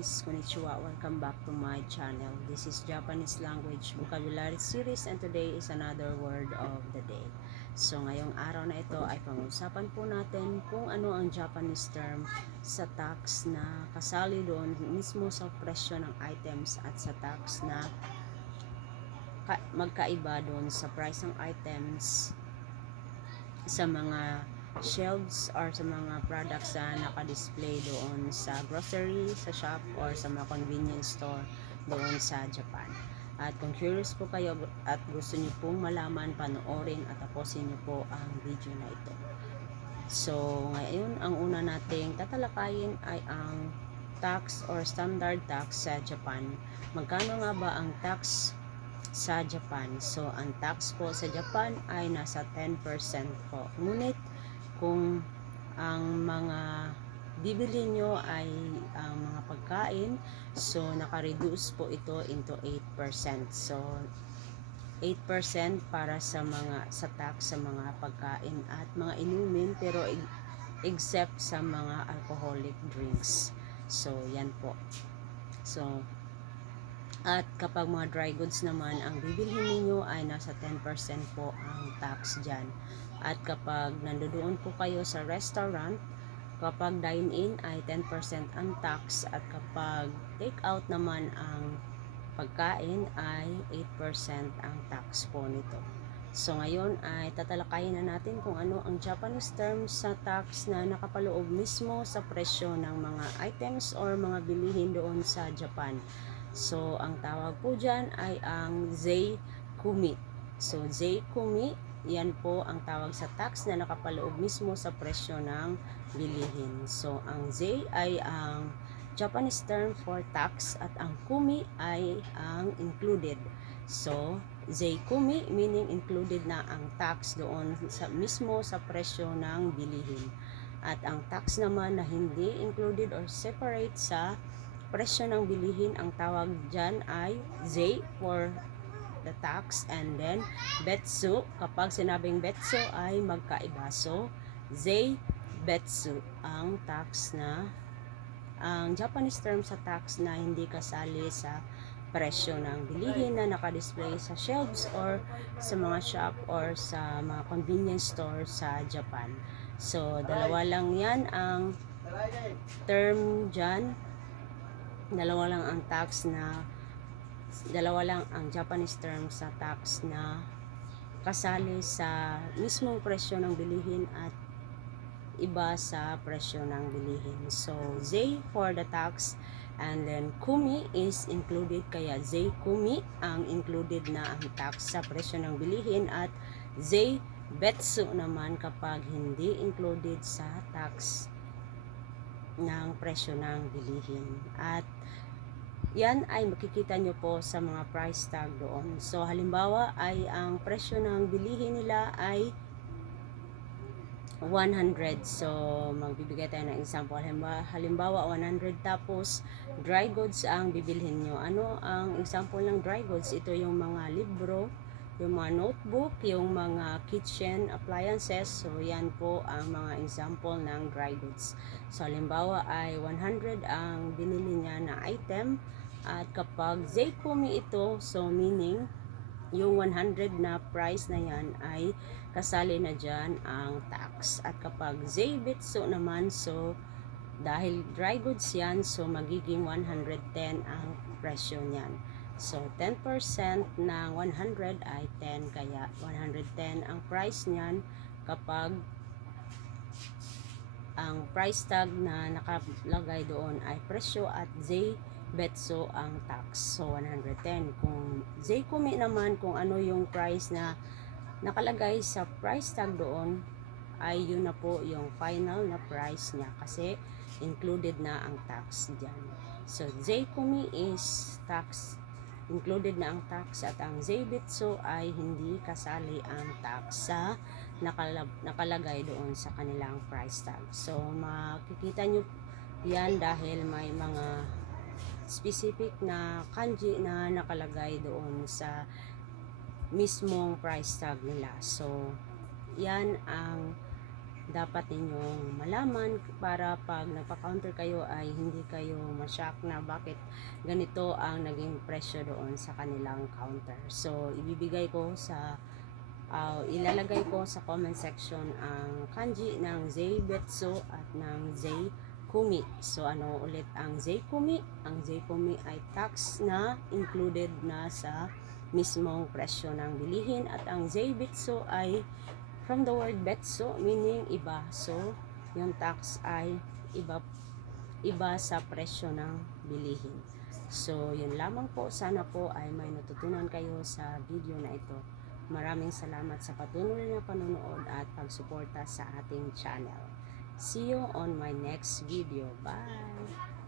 guys, konnichiwa, welcome back to my channel. This is Japanese language vocabulary series and today is another word of the day. So ngayong araw na ito ay pag-uusapan po natin kung ano ang Japanese term sa tax na kasali doon mismo sa presyo ng items at sa tax na magkaiba doon sa price ng items sa mga shelves or sa mga products na naka-display doon sa grocery, sa shop, or sa mga convenience store doon sa Japan. At kung curious po kayo at gusto niyo pong malaman, panoorin at tapusin niyo po ang video na ito. So, ngayon, ang una nating tatalakayin ay ang tax or standard tax sa Japan. Magkano nga ba ang tax sa Japan? So, ang tax po sa Japan ay nasa 10% po. Ngunit, kung ang mga bibili nyo ay ang mga pagkain, so naka-reduce po ito into 8%. So 8% para sa tax sa mga pagkain at mga inumin, pero except sa mga alcoholic drinks. So yan po. So at kapag mga dry goods naman ang bibilhin niyo ay nasa 10% po ang tax dyan. At kapag nandoon po kayo sa restaurant, kapag dine-in ay 10% ang tax, at kapag take-out naman ang pagkain ay 8% ang tax po nito. So ngayon ay tatalakayin na natin kung ano ang Japanese term sa tax na nakapaloob mismo sa presyo ng mga items or mga bilihin doon sa Japan. So ang tawag po dyan ay ang Zeikumi. So Zeikumi, yan po ang tawag sa tax na nakapaloob mismo sa presyo ng bilihin. So ang zei ay ang Japanese term for tax at ang kumi ay ang included. So zeikumi meaning included na ang tax doon mismo sa presyo ng bilihin. At ang tax naman na hindi included or separate sa presyo ng bilihin, ang tawag dyan ay zei for the tax, and then betsu, kapag sinabing betsu ay magkaiba. So zei betsu ang tax na ang Japanese term sa tax na hindi kasali sa presyo ng bilihin na nakadisplay sa shelves or sa mga shop or sa mga convenience store sa Japan. So dalawa lang yan ang term dyan, dalawa lang ang tax na dalawa lang ang Japanese term sa tax na kasali sa mismong presyo ng bilihin at iba sa presyo ng bilihin. So zei for the tax, and then kumi is included, kaya zei kumi ang included na ang tax sa presyo ng bilihin, at zei betsu naman kapag hindi included sa tax ng presyo ng bilihin. At yan ay makikita nyo po sa mga price tag doon. So halimbawa ay ang presyo ng bilihin nila ay 100. So magbibigay tayo ng example. Halimbawa 100, tapos dry goods ang bibilhin nyo. Ano ang example ng dry goods? Ito yung mga libro, yung mga notebook, yung mga kitchen appliances. So yan po ang mga example ng dry goods. So halimbawa ay 100 ang binili niya na item, at kapag zeikumi ito, so meaning yung 100 na price na yan ay kasali na dyan ang tax. At kapag zeibetsu naman, so dahil dry goods yan, so magiging 110 ang presyo niyan. So 10% ng 100 ay 10, kaya 110 ang price niyan kapag ang price tag na nakalagay doon ay presyo at zeibetsu ang tax. So 110. Kung zeikumi naman, kung ano yung price na nakalagay sa price tag doon, ay yun na po yung final na price niya kasi included na ang tax dyan. So zeikumi is tax, included na ang tax, at ang zeibetsu ay hindi kasali ang tax sa nakalagay doon sa kanilang price tag. So makikita nyo yan dahil may mga specific na kanji na nakalagay doon sa mismong price tag nila. So yan ang dapat ninyong malaman para pag nagpa-counter kayo ay hindi kayo ma-shock na bakit ganito ang naging presyo doon sa kanilang counter. So ibibigay ko sa ilalagay ko sa comment section ang kanji ng Zeibetsu at ng Zeikumi. So ano ulit ang Zeikumi? Ang Zeikumi ay tax na included na sa mismong presyo ng bilihin, at ang Zeibetsu ay from the word betsu meaning iba. So yung tax ay iba sa presyo ng bilihin. So yun lamang po, sana po ay may natutunan kayo sa video na ito. Maraming salamat sa patuloy na panonood at pagsuporta sa ating channel. See you on my next video. Bye!